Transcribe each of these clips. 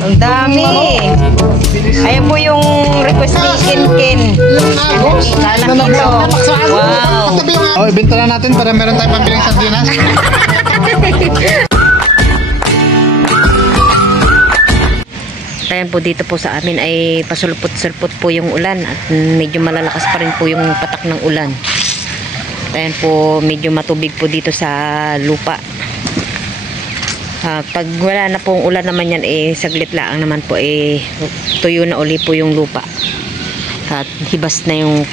Ang dami. Ayan po yung request ni Ken. Sana ito. Wow. Oh, ibenta na natin para meron tayong pambiling sardinas. Ayan po dito po sa amin ay pasulpot-sulpot po yung ulan at medyo malalakas pa rin po yung patak ng ulan. Ayan po medyo matubig po dito sa lupa. Pag wala na pong ulan naman yan saglit lang naman po tuyo na uli po yung lupa. At hibas na yung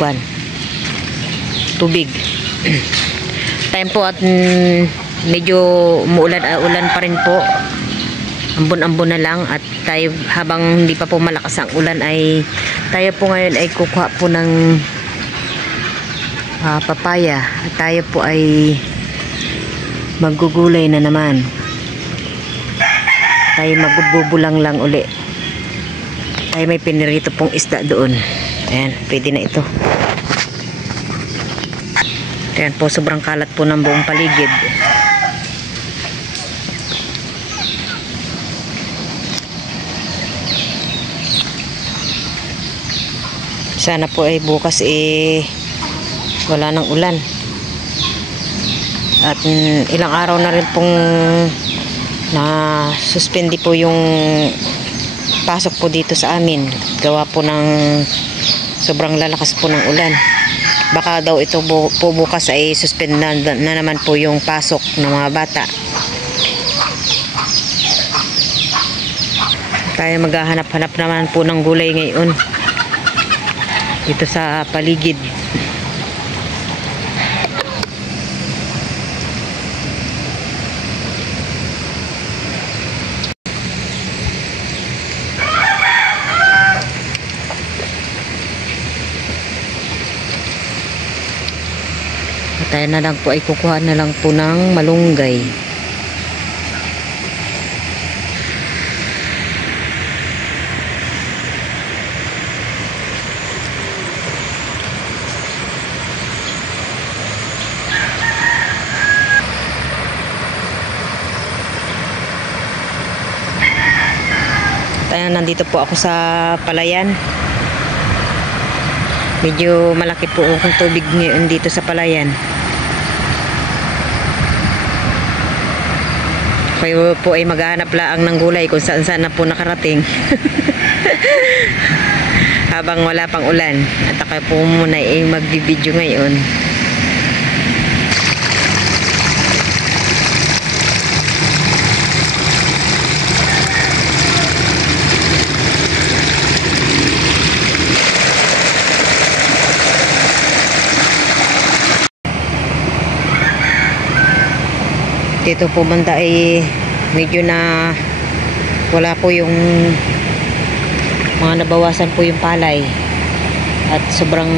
tubig. Ayan po at medyo ulan pa rin po. Ambon-ambon na lang at tayo habang hindi pa po malakas ang ulan ay tayo po ngayon ay kukuha po ng papaya at tayo po ay maggugulay na naman. Tayo magbubulang lang uli. Tayo may pinirito pong isda doon. Ayan, pwede na ito. Ayan po, sobrang kalat po ng buong paligid. Sana po ay bukas wala nang ulan. At ilang araw na rin pong na suspende po yung pasok po dito sa amin. Gawa po ng sobrang lalakas po ng ulan. Baka daw ito po bukas ay suspend na naman po yung pasok ng mga bata. Tayo maghahanap-hanap naman po ng gulay ngayon dito sa paligid. Tayo na lang po ay kukuha na lang po ng malunggay. Tayo nandito po ako sa palayan. Medyo malaki po ang tubig ngayon dito sa palayan. Kayo po ay maghahanap laang ng gulay kung saan saan na po nakarating. Habang wala pang ulan. At ako po muna ay magbibideo ngayon. Dito po banda ay medyo na wala po yung mga nabawasan po yung palay at sobrang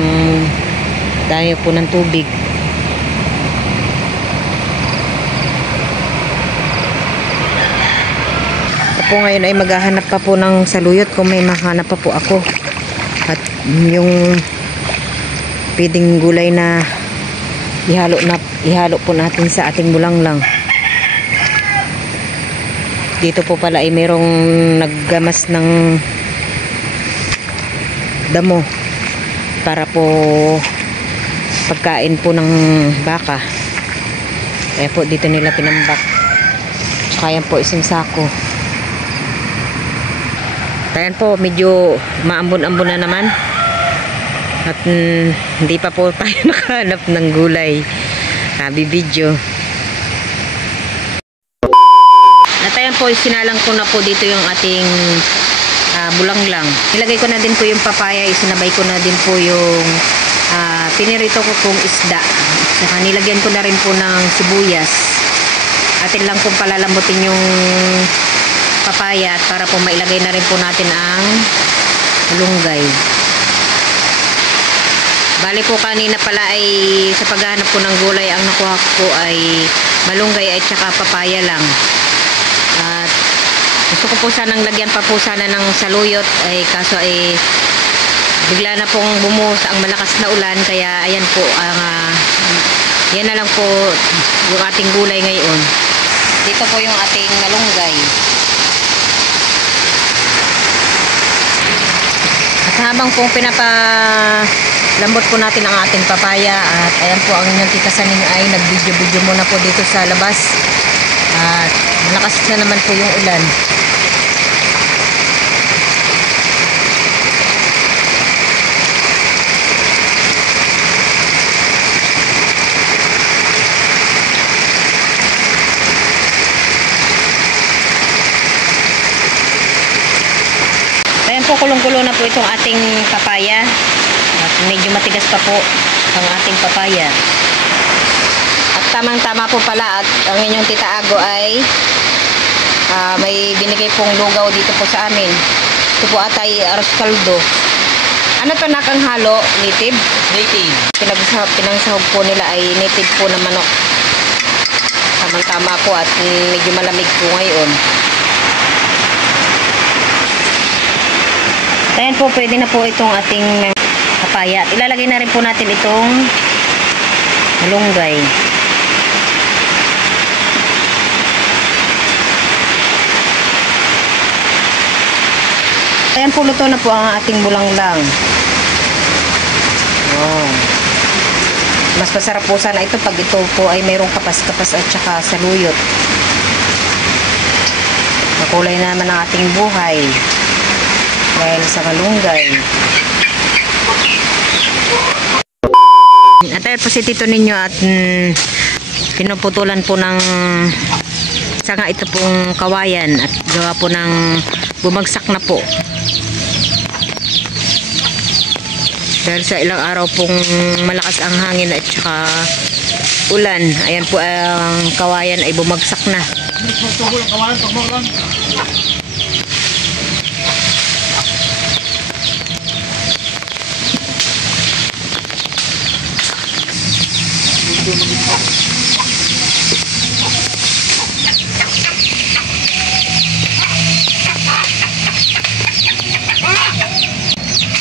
dami po ng tubig. Ako ngayon ay maghahanap pa po ng saluyot kung may mahanap pa po ako at yung pwedeng gulay na ihalo po natin sa ating bulanglang. Dito po pala ay mayroong naggamas ng damo para po pagkain po ng baka. Kaya po dito nila tinambak. Kaya po isang sako. Kaya po medyo maambon-ambon na naman. At hindi pa po tayo nakahanap ng gulay. Bibidyo. Ayan po, sinalang ko na po dito yung ating bulanglang. Nilagay ko na din po yung papaya, isinabay ko na din po yung pinirito ko pong isda. Saka nilagyan ko na rin po ng sibuyas. Atin lang po palalambutin yung papaya at para po mailagay na rin po natin ang malunggay. Bali po kanina pala ay sa paghahanap ko ng gulay ang nakuha ko ay malunggay at saka papaya lang. At gusto ko po sanang lagyan pa po sana ng saluyot ay kaso ay bigla na pong bumuhos ang malakas na ulan kaya ayan po yan na lang po yung ating gulay ngayon. Dito po yung ating malunggay. habang pong pinapalambot po natin ang ating papaya at ayan po ang inyong tita sa ninyo ay nag-video muna po dito sa labas at malakas na naman po yung ulan. Ayan po, kulong-kulo na po itong ating papaya. At medyo matigas pa po ang ating papaya. At tamang-tama po pala at ang inyong tita Ago ay may binigay pong lugaw dito po sa amin. Ito po atay aros kaldo. Ano to nakanghalo? Native? Native. Pinangsahog po nila ay native po na manok. Tamang-tama po at medyo malamig po ngayon. Ayan po, pwede na po itong ating papaya. Ilalagay na rin po natin itong malunggay. Ayan po, luto na po ang ating bulanglang. Oh. Mas masarap po sana ito pag ito po ay mayroong kapas-kapas at saka saluyot. Makulay naman ang ating buhay. Dahil sa malunggay. At ayun po si tito ninyo at pinuputulan po ng sanga ito pong kawayan at gawa po ng bumagsak na po. Dahil sa ilang araw pong malakas ang hangin at saka ulan. Ayan po ang kawayan ay bumagsak na.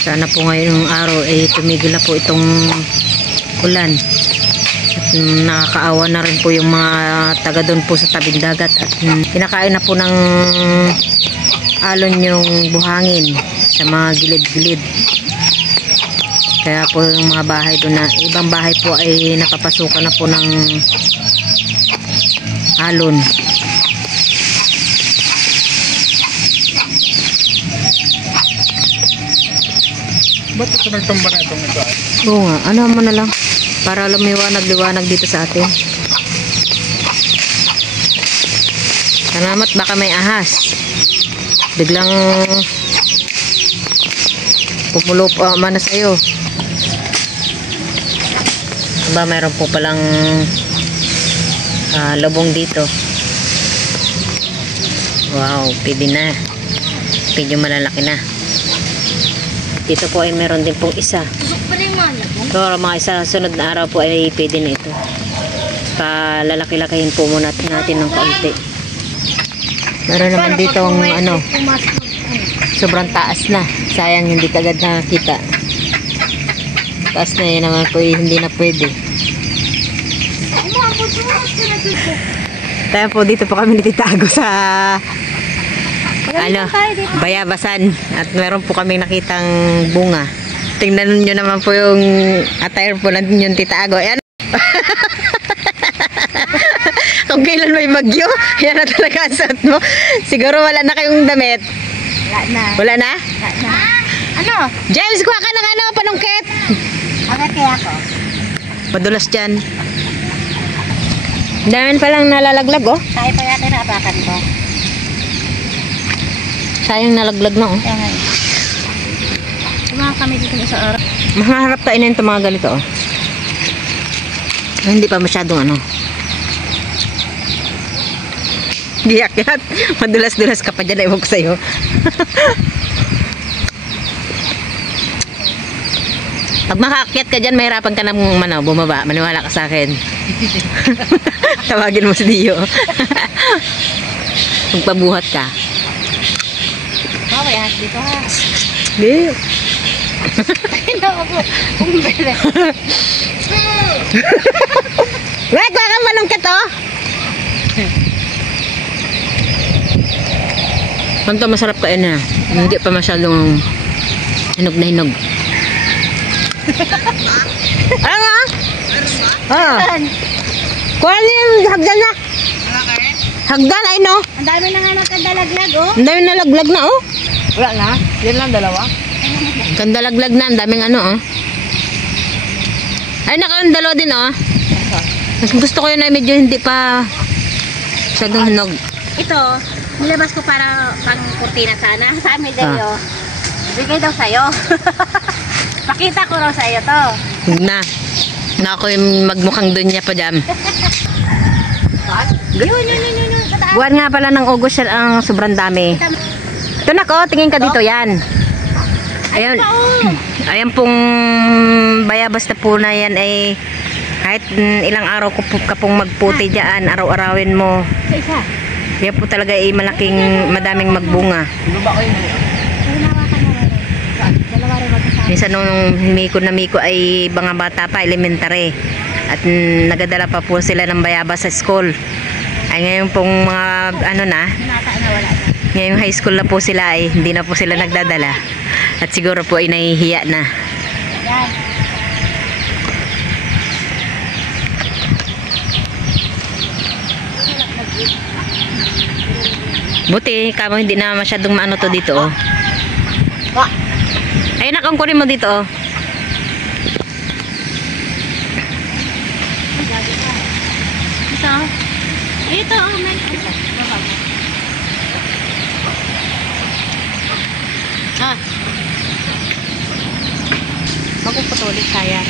Sana po ngayong araw ay tumigil na po itong ulan. At nakakaawa na rin po yung mga taga doon po sa tabing dagat at kinakain na po ng alon yung buhangin sa mga gilid-gilid. Kaya po yung mga bahay doon na ibang bahay po ay napapasukan na po ng alon. Ba't ito nagtumba na itong ito? Oo nga, ano mo na lang para lumiwanag-liwanag dito sa atin. Salamat, baka may ahas. Biglang pumulo pa mana sa'yo. Aba, mayroon po palang labong dito. Wow, pwede na. Medyo malalaki na. Dito po ay meron din pong isa. So, mga isa sunod na araw po ay pwede na ito. Palalaki-lakihin po muna natin ng kaunti. Meron naman dito ano, sobrang taas na. Sayang hindi kagad nakakita. Taas na yun naman po hindi na pwede. Tayo po dito po kami nititago sa ano, bayabasan at meron po kaming nakitang bunga. Tingnan nyo naman po yung attire po natin yung tita Ago. Ayan. Kung kailan may bagyo, yan na talaga ang suot mo. Siguro wala na kayong damit. Wala na. Wala na? Wala na. Ano? James, kuha ka ng ano, panungkit. Agad kaya ako. Padulas dyan. Dahil palang nalalaglag, oh. Kaya pa yata na apakan ko. Sayang nalaglag na, oh. Kaya nga. Tumahan kami dito ng isang araw. Maharap kainin ito mga ganito, oh. Hindi pa masyadong ano. Giyak-yak. Madulas-dulas ka pa dyan, ewan ko sa'yo. Pag makaakyat ka dyan, mahirapan ka na bumaba. Maniwala ka sa akin. Tawagin mo si Dio. Magpabuhat ka. May ahas dito ha. Di. Hindi ako. Umbele. Wait, wag kang malungkit, oh. Ganito masarap kain na. Hindi pa masyadong Hinog na hinog. Ano nga? Ah. Kuha niyo yung hagdan na. Hagdan ay no? Ang dami na nga nagkadalaglag, oh. Ang dami nalaglag na oh. Wala na? Yan lang dalawa? Kandalaglag na, ang daming ano oh. Ay nakandalo din oh. Mas gusto ko yun na medyo hindi pa masyadong hinog. Ito, nilabas ko para pang kurtina sana. Sabi dayo, bigay daw sa'yo. Pakita ko raw sa'yo to. Huwag na. Na ako yung magmukhang dunya pa dyan. Yun. Sa taas. Buwan nga pala ng August siya ang sobrang dami. Ito na ko, tingin ka dito yan. Ayan, ayan pong bayabas na po na yan ay kahit ilang araw ka pong magputi dyan, araw-arawin mo. Isa. Yan po talaga ay madaming magbunga. Hinawakan mo rin. Dalawa rin magkasama. Minsan nung miko ay mga bata pa, elementary. At nagadala pa po sila ng bayabas sa school. Ay ngayon pong mga ano na, Hinata na wala na. ngayong high school na po sila ay hindi na po sila nagdadala. At siguro po ay nahihiya na. Yan. Buti, kamo hindi na masyadong maano to dito oh. Ba. Ay nakangkurin mo dito oh. Ito. Ito, oh, man. Ah. Magpuputulit kaya.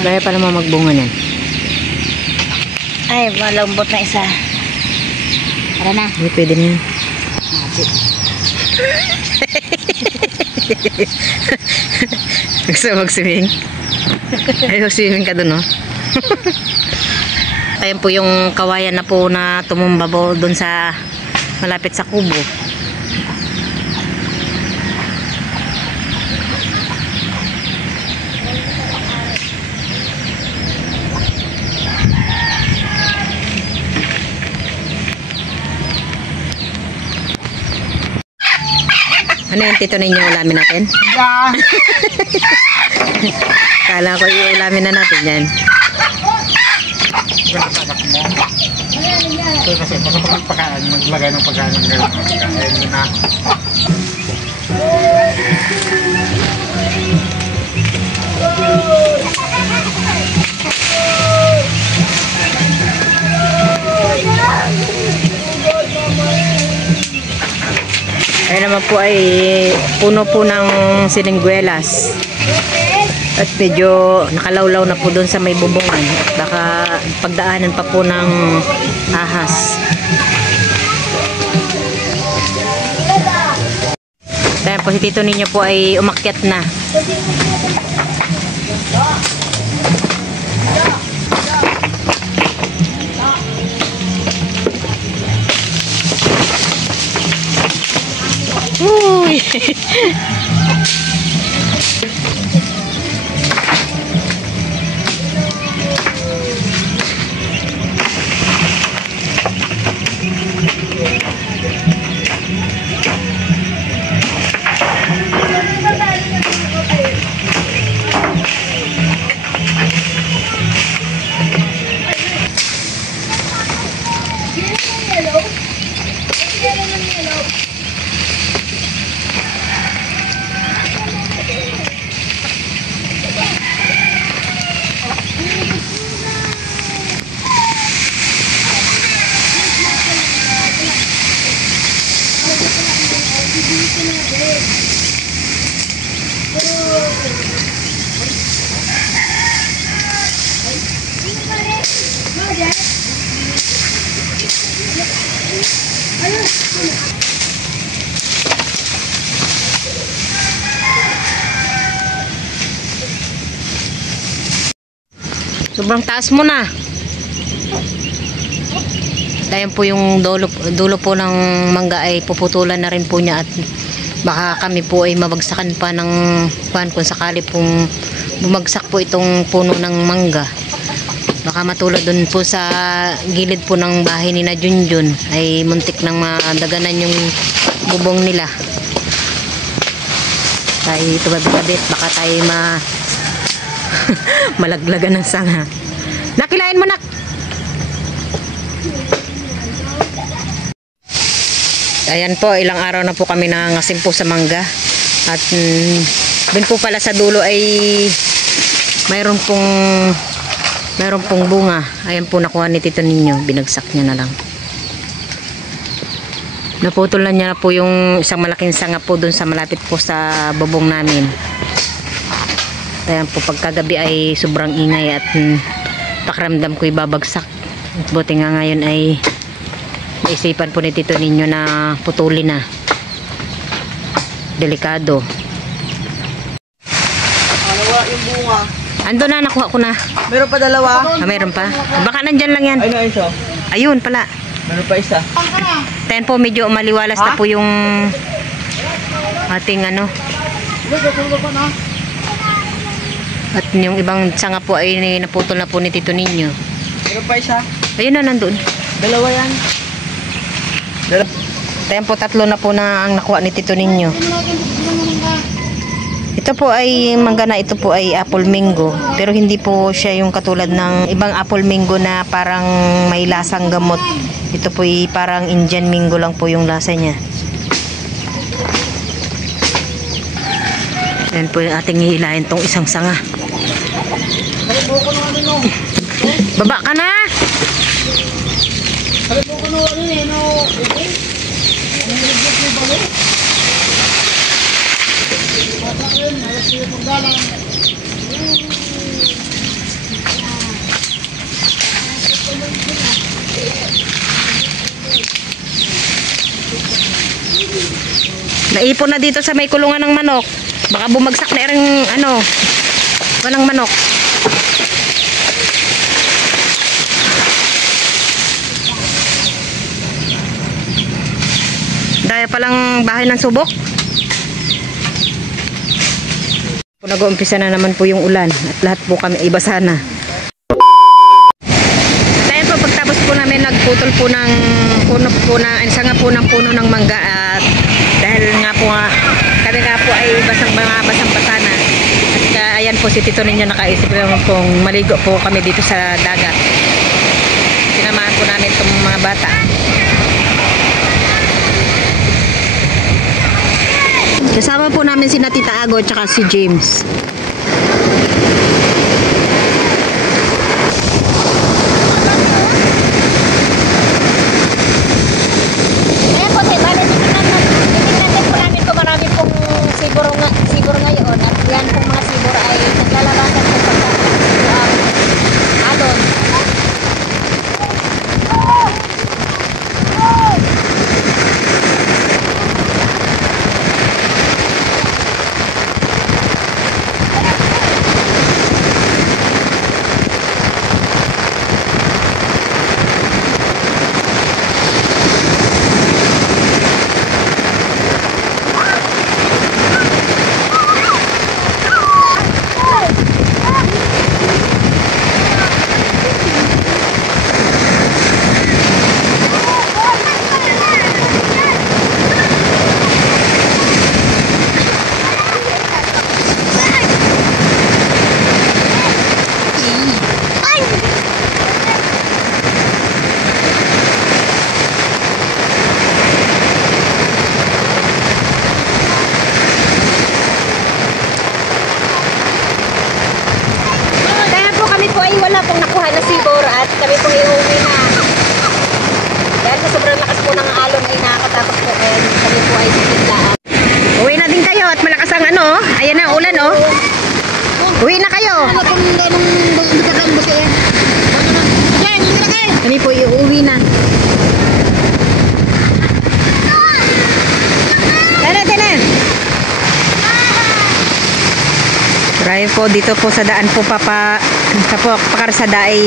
Gaya pala mo magbunga niyan. Ay, malambot na isa. Tara na. Hindi pwede na yan. Gusto mag-swimming? Ay, swimming ka dun, no? Ayan po yung kawayan na po na tumumba po dun sa malapit sa kubo. Ano yung tito ninyo ulamin natin? Yan! Kala ko iulamin na natin yan. Pinatabak mo. Ito kasi baka pag magpakain, maglagay ng pagkain ng gano'n. Pagkain mo na. Ayun naman po ay puno po ng siningguelas. At medyo nakalawlaw na po doon sa may bubungan. Baka pagdaanan pa po ng ahas. Dahil po si tito ninyo po ay umakyat na. Uy! Sobrang taas mo na. Ayan po yung dulo po ng mangga ay puputulan na rin po niya at baka kami po ay mabagsakan pa ng pan kung sakali pong bumagsak po itong puno ng mangga. Baka matulad dun po sa gilid po ng bahay ni na Junjun ay muntik nang madaganan yung bubong nila. Tayo tumabi-tabit, baka tayo malaglagan ng sanga. Nakilain mo, nak! Ayan po, ilang araw na po kami nangangasim po sa mangga. At dun po pala sa dulo ay mayroon pong bunga. Ayan po, nakuha ni Tito Ninyo. Binagsak niya na lang. Naputol na niya po yung isang malaking sanga po dun sa malapit po sa bubong namin. Ayan po, pagkagabi ay sobrang ingay at pakiramdam ko ibabagsak. Buti nga ngayon ay naisipan po ni Tito Ninyo na putulin na. Delikado. Dalawa yung bunga. Ando na, nakuha ko na. Meron pa dalawa? Meron pa. Baka nandyan lang yan. Ay, na isa. Ayun pala. Meron pa isa. Tayan po, medyo maliwalas na po yung ating ano. At yung ibang sanga po ay naputol na po ni Tito Ninyo. Meron pa isa. Ayun na, nandun. Dalawa yan. Tayan po, 3 na po na ang nakuha ni Tito Ninyo. Ito po ay mangga na, ito po ay apple mango. Pero hindi po siya yung katulad ng ibang apple mango na parang may lasang gamot. Ito po ay parang Indian mango lang po yung lasa niya. Ayan po yung ating hihilahin tong isang sanga. Baba ka na! Naipon na dito sa may kulungan ng manok. Baka bumagsak na rin ano, ng manok. Dahil palang bahay ng subok. Nag-uumpisa na naman po yung ulan at lahat po kami ay basa na. Dahil po pagtapos po namin nagputol po ng puno po na sanga po ng puno ng mangga at dahil nga po kami nga po ay basang-basa na. At ayan po si Tito Ninyo nakaisip naman pong maligo po kami dito sa dagat. Sinamahan po namin itong mga bata. Kasama po namin si Tita Ago at si James. Ayan po, diba? Titignan po namin kung marami pong sibor ngayon. At yan pong mga sibor ay naglalabasan po sa alon. Wala pong nakuha na sibor at kami pong iuwi na. Dahil sa sobrang lakas po ng alon ay nakakatakot po and kami po ay biglaan. Uwi na din kayo at malakas ang ano. Ayan na ang ulan oh. Uwi na kayo. Kami po iuwi na. Tara. Marami po dito po sa daan po sa pakarsada ay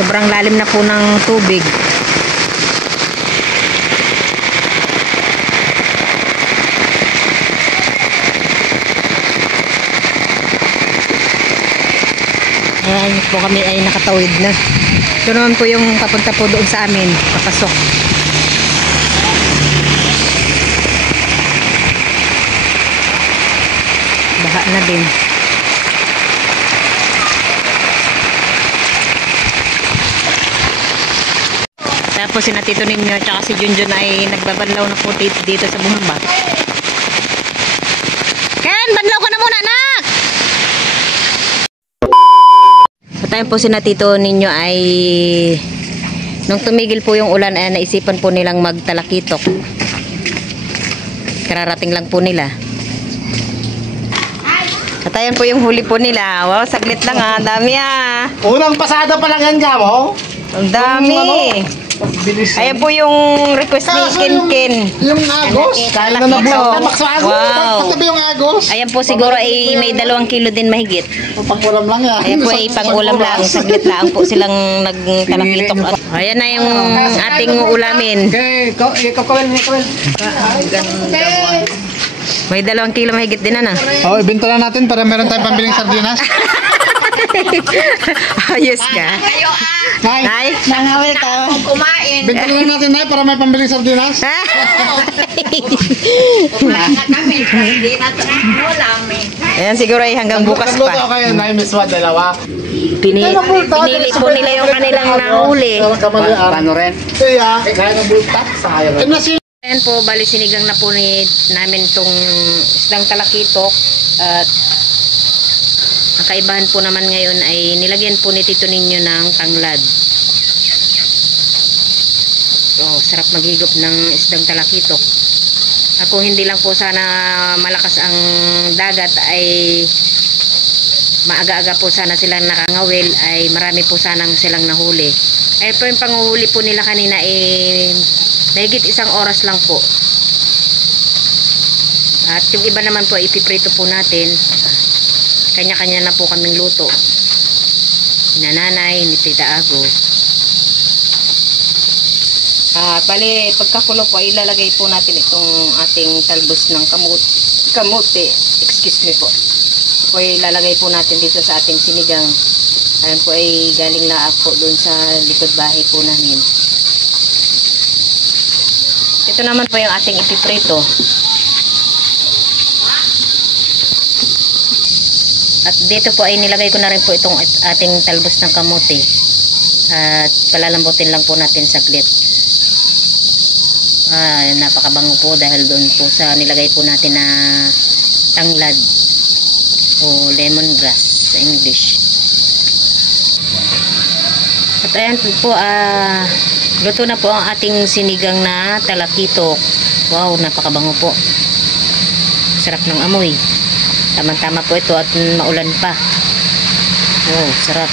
sobrang lalim na po ng tubig. Ayan po kami ay nakatawid na. Ito naman po yung papunta po doon sa amin, papasok. na din. Tapos si Tito Ninyo at si Junjun ay nagbabanlaw na po dito sa bumaba. Ken, banlaw ka na muna, anak! Sa time po si Tito Ninyo ay nung tumigil po yung ulan ay naisipan po nilang magtalakitok. Kararating lang po nila. At ayan po yung huli po nila. Wow, saglit lang ah. Dami ah. Unang pasada pa lang yan ka mo. Ang dami. Bilis. Ayan po yung request ni Ken. Yung agos. Kaya na nabuo. Makso agos. Wow. Pagtabi yung agos. Ayan po siguro ay may 2 kilo din mahigit. Pang-ulam lang yan. Ayan po ay pang-ulam lang. Saglit lang po silang nagtalakitok. Ayan na yung ating ulamin. Okay, kawel. May 2 kilo mahigit din na. Oh, ibenta na natin para meron tayong pambiling sardinas. Ayos ka. Nay? Nangawil ka. Kumain. Ibenta na natin na para may pambiling sardinas. Kami. Hindi na ulam eh. Ayan siguro ay hanggang bukas Nagluto pa. kayo na miswa, dalawa. Pinili po nila yung kanilang nahuli. Paano rin? Kaya, kaya na bultak. Sayang. Ayan po, bali sinigang na po namin itong isdang talakitok. At ang kaibahan po naman ngayon ay nilagyan po ni Tito Ninyo ng tanglad. Oh, sarap maghigop ng isdang talakitok. At kung hindi lang po sana malakas ang dagat ay maaga-aga po sana silang nakangawil ay marami po sanang silang nahuli. Ay po yung panguhuli po nila kanina ay mahigit 1 oras lang po. At yung iba naman po ipiprito po natin. Kanya-kanya na po kaming luto. Ni Nanay, ni Tita Ago. Bali, pagkakulo po, ilalagay po natin itong ating talbos ng kamote. Excuse me po. Ito po ilalagay po natin dito sa ating sinigang. Ayan po ay galing na po doon sa likod bahay po namin. Ito naman po yung ating ipiprito. At dito po ay nilagay ko na rin po itong ating talbos ng kamote. At palalambutin lang po natin saglit. Napakabango po dahil doon po sa nilagay po natin na tanglad o lemongrass sa English. At ayan po, luto na po ang ating sinigang na talakitok. Wow, napakabango po. Sarap ng amoy. Tama-tama po ito at maulan pa. Wow, sarap.